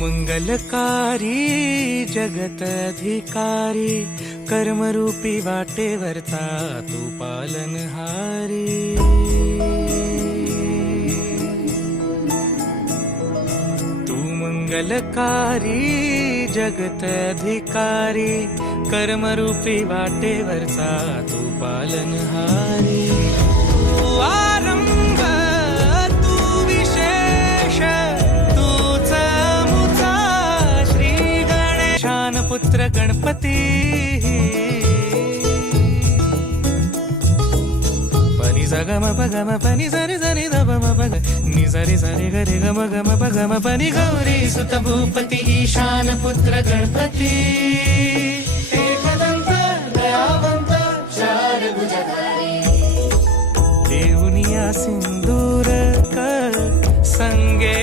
मंगलकारी जगत अधिकारी, कर्मरूपी वाटेवरचा तू पालनहारी। तू मंगलकारी जगत अधिकारी, कर्मरूपी वाटेवरचा तू पालनहारी। तू आरंभ तू विशेष, तूच मुचा श्री गणेशान पुत्र गणपती। पनी सा ग म प ग म पनी सा रे सा रे ध प म प ग नि सा रे सा रे ग रे ग म प ग म पनी गौरी सुत भूपती ईशान पुत्र गणपती। एकदंत दयावंत चार भुजधारी, देऊनिया सिंदूर कर संगे